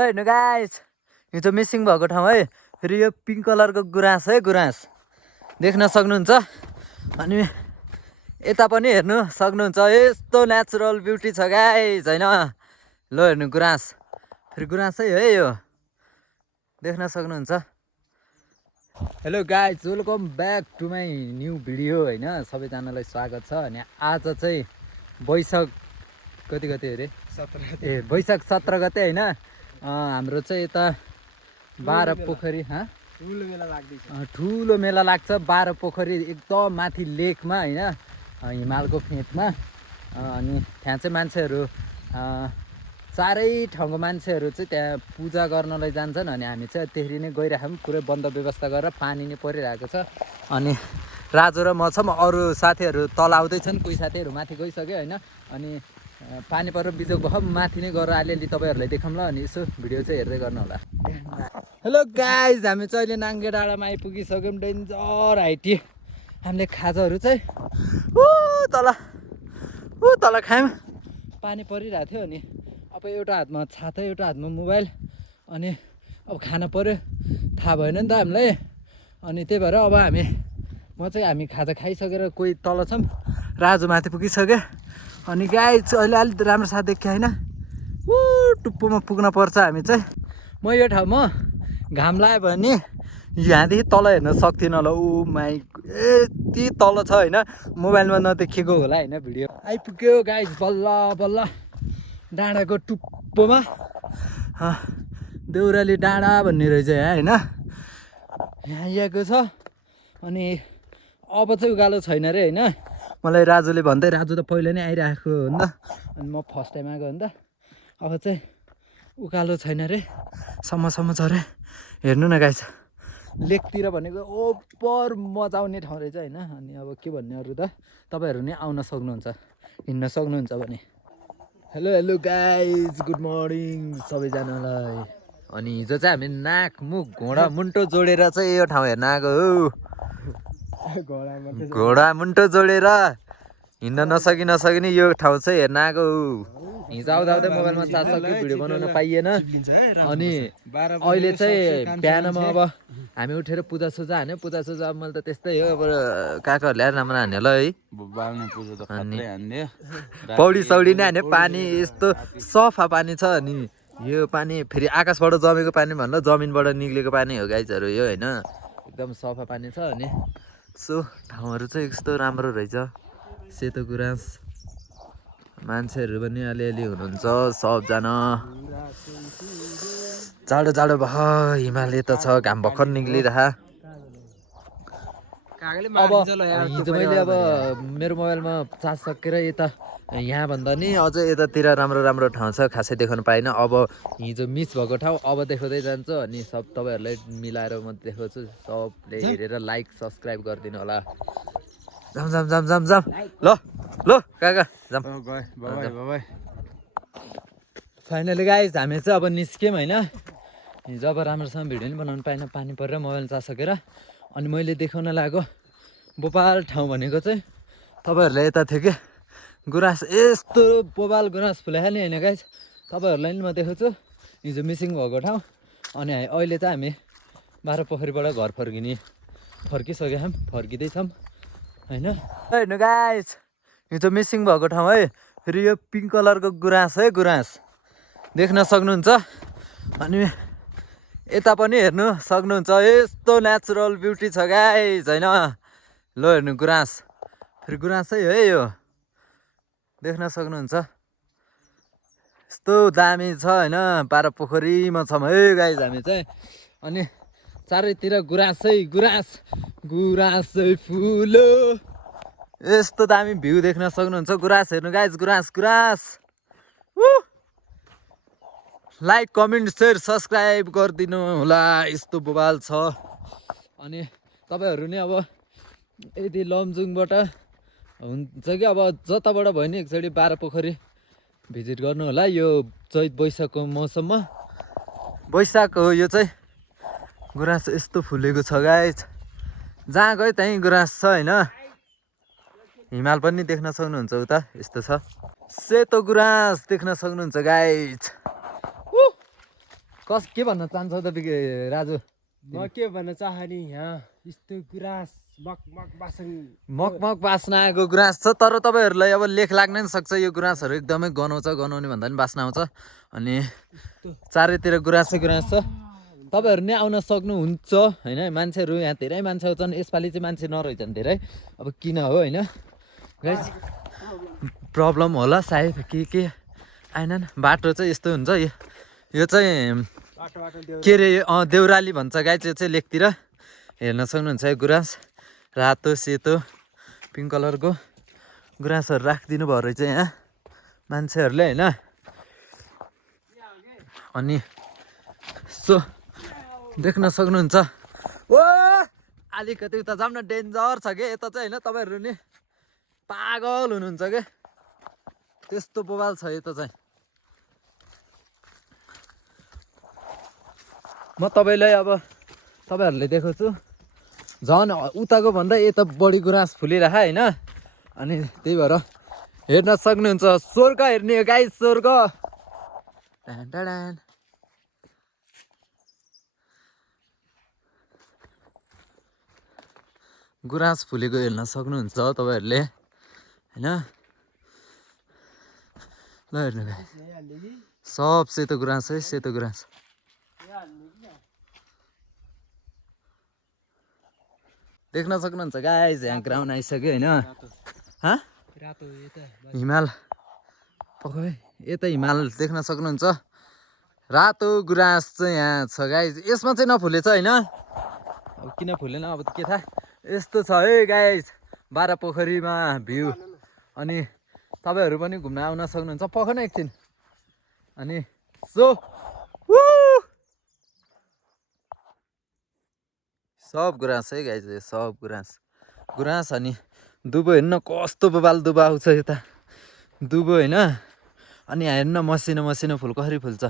हेर्नु गाइस यो चाहिँ मिसिङ भएको ठाउँ है। फेरि यो पिङ्क कलरको गुराँस है, गुराँस देख्न सक्नुहुन्छ। अनि यता पनि हेर्नु सक्नुहुन्छ, यस्तो नेचुरल ब्युटी छ गाइस हैन। ल हेर्नु गुराँस, फेरि गुराँसै है यो देख्न सक्नुहुन्छ। Hello guys, welcome back to my new video हैन। सबैजनालाई स्वागत छ। अनि आज चाहिँ वैशाख कति गते अरे, वैशाख 17 गते हैन। हाम्रो चाहिँ यता 12 पोखरी ठुलो मेला लाग्छ। 12 पोखरी एकदम माथि लेकमा हैन, हिमालको फेदमा। अनि त्यहाँ चाहिँ मान्छेहरू चारै ठाउँको मान्छेहरू चाहिँ त्यहाँ पूजा गर्नलाई जान्छन्। अनि हामी चाहिँ त्यसरी नै गइरहेछौँ। पुरै बन्द व्यवस्था गरेर, पानी नै परिरहेको छ। अनि राजु र म छौँ, अरू साथीहरू तल आउँदैछन्, कोही साथीहरू माथि गइसक्यो होइन। अनि पानी परेर बिजोग भयो, माथि नै गएर अलिअलि तपाईँहरूलाई देखाउँला। अनि यसो भिडियो चाहिँ हेर्दै गर्नु होला। हेलो गाइज, हामी चाहिँ अहिले नाङ्गे डाँडामा आइपुगिसक्यौँ। डेन्जर हाइटी हामीले खाजाहरू चाहिँ तल खायौँ। पानी परिरहेको थियो। अनि अब एउटा हातमा छाता, एउटा हातमा मोबाइल। अनि अब खाना पऱ्यो, थाहा भएन नि त हामीलाई। अनि त्यही भएर अब हामी खाजा खाइसकेर कोही तल छौँ, राजु माथि पुगिसक्यो। अनि गाइस अहिले अलिक राम्रो साथ देखियो होइन। टुप्पोमा पुग्न पर्छ हामी चाहिँ। म यो ठाउँमा घाम लाग्यो भने यहाँदेखि तल हेर्न सक्थिनँ होला। ऊ माई यति तल छ होइन, मोबाइलमा नदेखिएको होला होइन भिडियो। आइपुग्यो गाइस बल्ल बल्ल डाँडाको टुप्पोमा। देउराली डाँडा भन्ने रहेछ यहाँ होइन, यहाँ आएको छ। अनि अब चाहिँ उकालो छैन अरे होइन। मलाई राजुले भन्दै, राजु त पहिला नै आइरहेको हो नि त, अनि म फर्स्ट टाइम आएको हो नि त। अब चाहिँ उकालो छैन अरे, सम्मसम्म छ अरे। हेर्नु न गाइस, लेकतिर भनेको ओभर मजा आउने ठाउँ रहेछ होइन। अनि अब के भन्ने अरू त, तपाईँहरू नै आउन सक्नुहुन्छ, हिँड्न सक्नुहुन्छ भने। हेलो गाइज, गुड मर्निङ सबैजनालाई। अनि हिजो चाहिँ हामी नाक मुख घोडा मुन्टो जोडेर चाहिँ यो ठाउँ हेर्न आएको हो। घोडा मुन्टो जोडेर हिँड्न नसकिने यो ठाउँ चाहिँ हेर्न आएको हो। हिजो आउँदा मोबाइलमा चार्ज सक्यो, भिडियो बनाउन पाइएन। अनि अहिले चाहिँ बिहानमा अब हामी उठेर पूजासुजा हान्यो। पूजासुजा मैले त त्यस्तै हो, अब काकाहरूले आएर राम्रो हान्यो होला है। अनि पौडी सौडी नै हान्यो। पानी यस्तो सफा पानी छ। अनि यो पानी फेरि आकाशबाट जमेको पानी भन्दा जमिनबाट निक्लेको पानी हो गाइजहरू यो होइन। एकदम सफा पानी छ। अनि सो ठाउँहरू चाहिँ यस्तो राम्रो रहेछ। सेतो गुराँस, मान्छेहरू पनि अलिअलि हुनुहुन्छ सबजना। जाडो भयो, हिमाल त छ, घाम भर्खर निक्लिरह। अब हिजो मैले अब मेरो मोबाइलमा चार्ज सकेर यता यहाँभन्दा नि अझ यतातिर राम्रो ठाउँ छ, खासै देखाउनु पाइनँ। अब हिजो मिस भएको ठाउँ अब देखाउँदै जान्छु। अनि सब तपाईँहरूलाई मिलाएर म देखाउँछु। सबले हेरेर लाइक सब्सक्राइब गरिदिनु होला। जाम ल काका जाम। फाइनली गाइज हामी चाहिँ अब निस्क्यौँ होइन। हिजो अब राम्रोसँग भिडियो पनि बनाउनु पाएन, पानी परेर मोबाइल चार्ज सकेर। अनि मैले देखाउन लागेको बोपाल ठाउँ भनेको चाहिँ तपाईँहरूलाई यता थियो कि गुराँस, यस्तो बोपाल गुराँस फुलायो नि होइन गाइज। तपाईँहरूलाई नि म देखाउँछु हिजो मिसिङ भएको ठाउँ। अनि अहिले चाहिँ हामी 12 पोखरीबाट घर फर्किसक्यौँ, फर्किँदैछौँ होइन। हेर्नु गाइज, यो चाहिँ मिसिङ भएको ठाउँ है। फेरि यो पिङ्क कलरको गुराँस है, गुराँस देख्न सक्नुहुन्छ। अनि यता पनि हेर्नु सक्नुहुन्छ, यस्तो नेचुरल ब्युटी छ गाइज होइन। ल हेर्नु गुराँस, फेरि गुराँसै है यो देख्न सक्नुहुन्छ। यस्तो दामी छ होइन। 12 पोखरीमा छौँ है गाइज हामी चाहिँ। अनि चारैतिर गुराँसै फुलो, यस्तो दामी भ्यू देख्न सक्नुहुन्छ। गुराँस हेर्नु गाइज, गुराँस। लाइक कमेन्ट सेयर सब्सक्राइब गरिदिनु होला। यस्तो बोबाल छ। अनि तपाईँहरू नै अब यदि लमजुङबाट हुन्छ कि अब जताबाट भयो नि एकचोटि 12 पोखरी भिजिट गर्नु होला। यो चैत वैशाखको मौसममा, वैशाख हो यो चाहिँ। गुराँस यस्तो फुलेको छ गाइज, जहाँ गयो त्यहीँ गुराँस छ होइन। हिमाल पनि देख्न सक्नुहुन्छ उता, यस्तो छ। सेतो गुराँस देख्न सक्नुहुन्छ गाइज। के भन्न चाहन्छौ त राजु? म के भन्न चाहे नि यहाँ यस्तो गुराँस मक बास्ना आएको गुराँस छ। तर तपाईँहरूलाई अब लेख लाग्नै सक्छ यो गुराँसहरू एकदमै गनाउने भन्दा पनि बास्ना आउँछ। अनि चारैतिर गुराँसै गुराँस छ। तपाईँहरू नै आउन सक्नुहुन्छ होइन। मान्छेहरू यहाँ धेरै मान्छे आउँछन्। यसपालि चाहिँ मान्छे नरहेछन् धेरै, अब किन हो होइन गाइस, प्रब्लम होला सायद के आएनन्। बाटो चाहिँ यस्तो हुन्छ। यो चाहिँ के अरे देउराली भन्छ गाइस। यो चाहिँ लेकतिर हेर्न सक्नुहुन्छ। यो गुराँस रातो सेतो पिङ्क कलरको गुराँसहरू राखिदिनु भयो रहेछ यहाँ मान्छेहरूले होइन। अनि सो देख्न सक्नुहुन्छ। ओ अलिकति उता जाऊँ न, डेन्जर छ कि यता चाहिँ होइन। तपाईँहरू नि पागल हुनुहुन्छ के, त्यस्तो बवाल छ यता चाहिँ। म तपाईँलाई अब तपाईँहरूले देखाउँछु। झन् उताको भन्दा यता बढी गुराँस फुलिरह होइन। अनि त्यही भएर हेर्न सक्नुहुन्छ। स्वर्ग हेर्ने हो गाइस, स्वर्ग। गुराँस फुलेको हेर्न सक्नुहुन्छ तपाईँहरूले होइन। ल हेर्नु गाइस, सब सेतो गुराँस है, सेतो गुराँस। देख्न सक्नुहुन्छ गाइस, यहाँ ग्राउन्ड आइसक्यो होइन। हिमाल पक्कै यता हिमाल देख्न सक्नुहुन्छ। रातो गुराँस चाहिँ यहाँ छ गाइस। यसमा चाहिँ नफुलेछ होइन। अब किन फुलेन अब के थाहा। यस्तो छ है गाइस बाह्र पोखरीमा भ्यू। अनि तपाईँहरू पनि घुम्न आउन सक्नुहुन्छ। पख न एकछिन। अनि सो सब गुराँस है गाइस, सब गुराँस। अनि दुबो हेर्न कस्तो बबाल दुबो आउँछ यता दुबो होइन। अनि हेर्न मसिनो मसिनो फुल कसरी फुल्छ।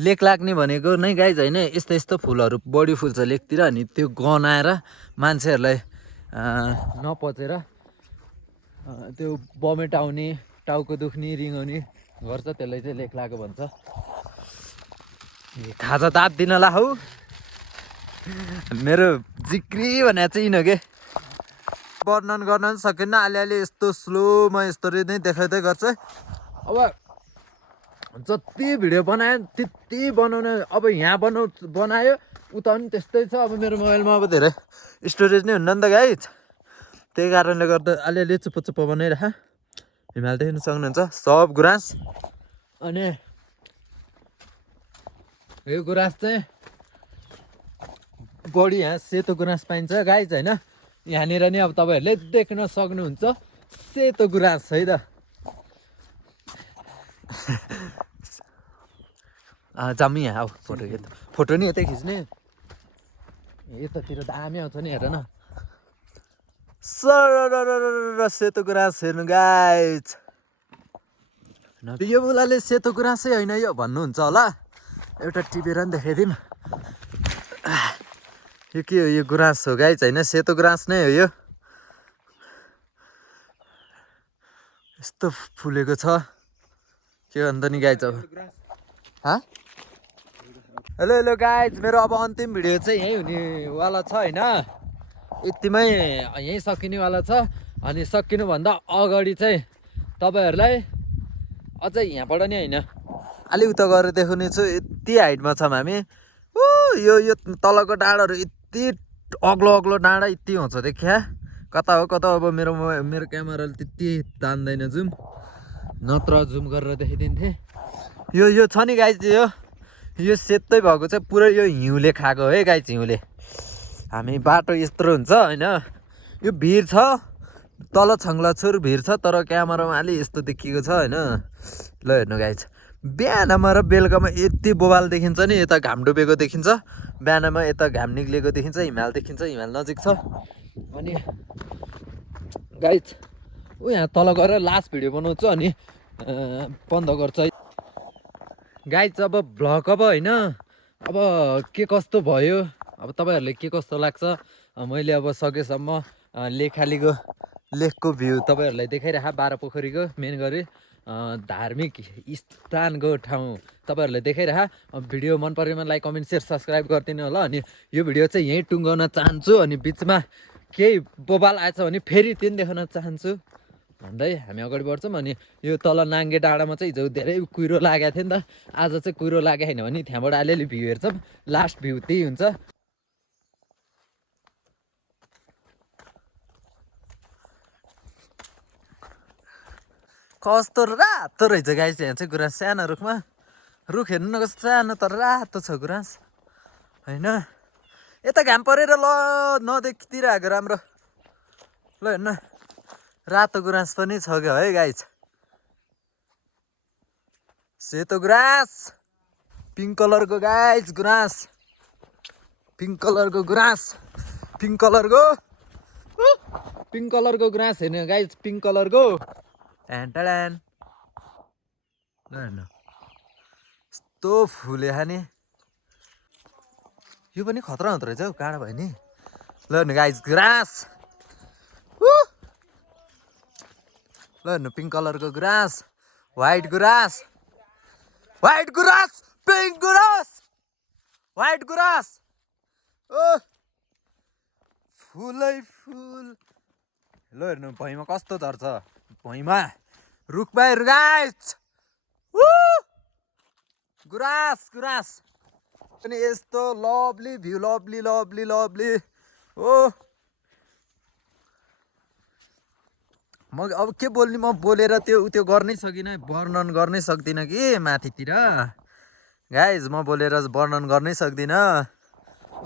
लेक लाग्ने भनेको नै गाइस होइन, यस्तो यस्तो फुलहरू बढी फुल्छ लेकतिर। अनि त्यो गनाएर मान्छेहरूलाई नपचेर त्यो बमेट आउने, टाउको दुख्ने, रिङ्गाउने गर्छ। त्यसलाई चाहिँ लेक लागेको भन्छ। खाजा दाँत दिन ला हौ। मेरो जिक्री भने चाहिँ यिन के वर्णन गर्न पनि सकिन्न। अलिअलि यस्तो स्लोमा यस्तरी नै देखाउँदै गर्छ। अब जति भिडियो बनायो त्यति बनाउने। अब यहाँ बनायो उता पनि त्यस्तै छ। अब मेरो मोबाइलमा अब धेरै स्टोरेज नै हुन्न नि त गाइस। त्यही कारणले गर्दा अलिअलि चुप्पो बनाइरह। हिमाल देख्न सक्नुहुन्छ, सब गुराँस। अनि यो गुराँस चाहिँ बढी यहाँ सेतो गुराँस पाइन्छ गाइस होइन। यहाँनिर नि अब तपाईँहरूले देख्न सक्नुहुन्छ सेतो गुराँस है त। जामी यहाँ आऊ फोटो नि यतै खिच्ने। यतातिर दामी आउँछ नि हेर न। सर सेतो गुराँस हेर्नु गाइस। यो बुलाले सेतो गुराँसै होइन यो भन्नुहुन्छ होला। एउटा टिपेर नि देखाइदिउँ। यो के हो, यो गुराँस हो गाइस होइन, सेतो गुराँस नै हो यो। यस्तो फुलेको छ के भन्दा नि गाइस। अब हेलो हेलो गाइस, मेरो अब अन्तिम भिडियो चाहिँ यहीँ हुनेवाला छ होइन। यतिमै यहीँ सकिनेवाला छ। अनि सकिनुभन्दा अगाडि चाहिँ तपाईँहरूलाई अझै यहाँबाट नि होइन अलि उता गएर देखाउने छु। यति हाइटमा छौँ हामी। यो तलको डाँडाहरू यति अग्लो अग्लो डाँडा यति हुन्छ देखिया। कता हो कता। अब मेरो क्यामेराले त्यति तान्दैन जुम, नत्र जुम गरेर देखाइदिन्थेँ। यो छ नि गाइस, यो सेतै भएको चाहिँ पुरै यो हिउँले खाएको है गाइस। हिउँले हामी बाटो यत्रो हुन्छ होइन। यो भिर छ तल छङ्लाछुर भिर छ। तर क्यामेरामा अलि यस्तो देखिएको छ होइन। ल हेर्नु गाइस, बिहानमा र बेलुकामा यति बोबाल देखिन्छ नि। यता घाम डुबेको देखिन्छ, बिहानमा यता घाम निक्लेको देखिन्छ, हिमाल देखिन्छ, हिमाल नजिक छ। अनि गाइस यहाँ तल गएर लास्ट भिडियो बनाउँछु अनि बन्द गर्छ गाइस। अब भ्लग अब होइन अब के कस्तो भयो, अब तपाईँहरूले के कस्तो लाग्छ। मैले अब सकेसम्म लेकको भ्यू तपाईँहरूलाई देखाइराख। बाह्र पोखरीको मेन गरी धार्मिक स्थानको ठाउँ तपाईँहरूले देखाइरह। भिडियो मन परेमा लाइक कमेन्ट सेयर सब्सक्राइब गरिदिनु होला। अनि यो भिडियो चाहिँ यहीँ टुङ्गाउन चाहन्छु। अनि बिचमा केही बबाल आएछ भने फेरि त्यो देखाउन चाहन्छु भन्दै हामी अगाडि बढ्छौँ। अनि यो तल नाङ्गे डाँडामा चाहिँ हिजो धेरै कुहिरो लागेको थियो नि त, आज चाहिँ कुहिरो लागेको छैन भने त्यहाँबाट अलिअलि भ्यू हेर्छौँ। लास्ट भ्यू त्यही हुन्छ। कस्तो रातो रहेछ गाइस, यहाँ चाहिँ गुराँस सानो रुखमा। रुख हेर्नु न कस्तो सानो तर रातो छ गुराँस होइन। यता घाम परेर ल नदेखिदिरहेको राम्रो। ल हेर्नु रातो गुराँस पनि छ क्या है गाइस। सेतो गुराँस, पिङ्क कलरको गाइस गुराँस, पिङ्क कलरको गुराँस, पिङ्क कलरको गुराँस हेर्नु गाइस, पिङ्क कलरको ट्यान। ल हेर्नु यस्तो फुले खाने, यो पनि खतरा हुँदो रहेछ हौ, काँडा भयो नि। ल हेर्नु गाइस गुराँस, ल हेर्नु पिङ्क कलरको गुराँस, व्हाइट गुराँस, व्हाइट गुराँस, पिङ्क गुराँस, व्हाइट गुराँस। ओ फुलै फुल। ल हेर्नु भुइँमा कस्तो झर्छ, भुइँमा रुखमा हेर्नु गाइस। गुराँस गुराँस पनि यस्तो lovely view, lovely lovely lovely. ओ म अब के बोल्ने, म बोलेर त्यो गर्नै सकिनँ, वर्णन गर्नै सक्दिनँ कि माथितिर गाइज, म बोलेर वर्णन गर्नै सक्दिनँ।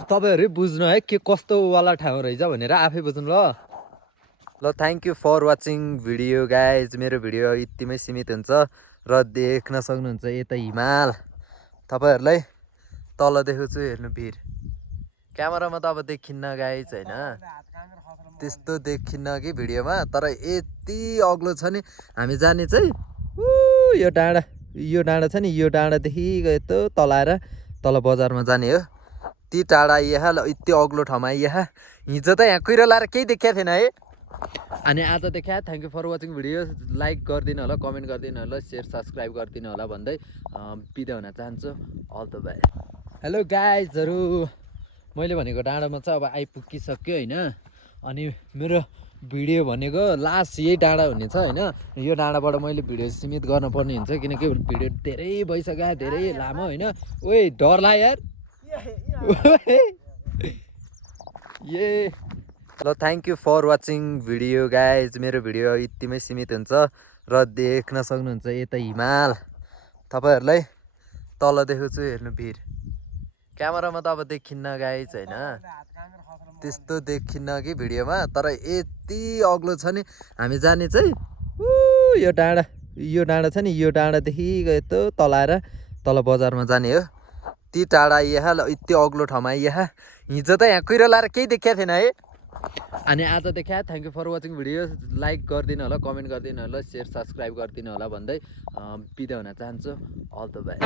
तपाईँहरू बुझ्नु है के कस्तो वाला ठाउँ रहेछ भनेर आफै बुझ्नु ल। ल thank you for watching video guys. मेरो भिडियो यतिमै सीमित हुन्छ र देख्न सक्नुहुन्छ यता हिमाल। तपाईँहरूलाई तल देखाउँछु हेर्नु भिर। क्यामेरामा त अब देखिन्न गाइज होइन, त्यस्तो देखिन्न कि भिडियोमा। तर यति अग्लो छ नि, हामी जाने चाहिँ यो डाँडा छ नि, यो डाँडादेखि गयो त तल आएर तल बजारमा जाने हो। ती टाढा यहाँ यति अग्लो ठाउँमा यहाँ हिजो त यहाँ कुहिरो लाएर केही देखिया थिएन है। अनि आज देखा। Thank you for watching video. Like गरिदिनु होला, कमेन्ट गरिदिनु होला, सेयर सब्सक्राइब गरिदिनु होला भन्दै बिदा हुन चाहन्छु। All the best. हेलो गाइजहरू, मैले भनेको डाँडामा चाहिँ अब आइपुगिसक्यो होइन। अनि मेरो भिडियो भनेको लास्ट यही डाँडा हुनेछ होइन। यो डाँडाबाट मैले भिडियो सीमित गर्नुपर्ने हुन्छ किनकि भिडियो धेरै भइसक्यो, धेरै लामो होइन। ओए डर लाग्यो यार। ए ल thank you for watching video guys. मेरो भिडियो यतिमै सीमित हुन्छ र देख्न सक्नुहुन्छ यता हिमाल। तपाईँहरूलाई तल देखाउँछु हेर्नु भिर। क्यामेरामा त अब देखिन्न गाइज होइन, त्यस्तो देखिन्न कि भिडियोमा। तर यति अग्लो छ नि, हामी जाने चाहिँ यो डाँडा छ नि, यो डाँडादेखि गयो त तल आएर तल बजारमा जाने हो। ती टाढा यहाँ यति अग्लो ठाउँमा यहाँ हिजो त यहाँ कुहिरो लाएर केही देखिया थिएन है। अनि आज देखा। Thank you for watching video. Like गरिदिनु होला, कमेन्ट गरिदिनु होला, सेयर सब्सक्राइब गरिदिनु होला भन्दै बिदा हुन चाहन्छु। All the best.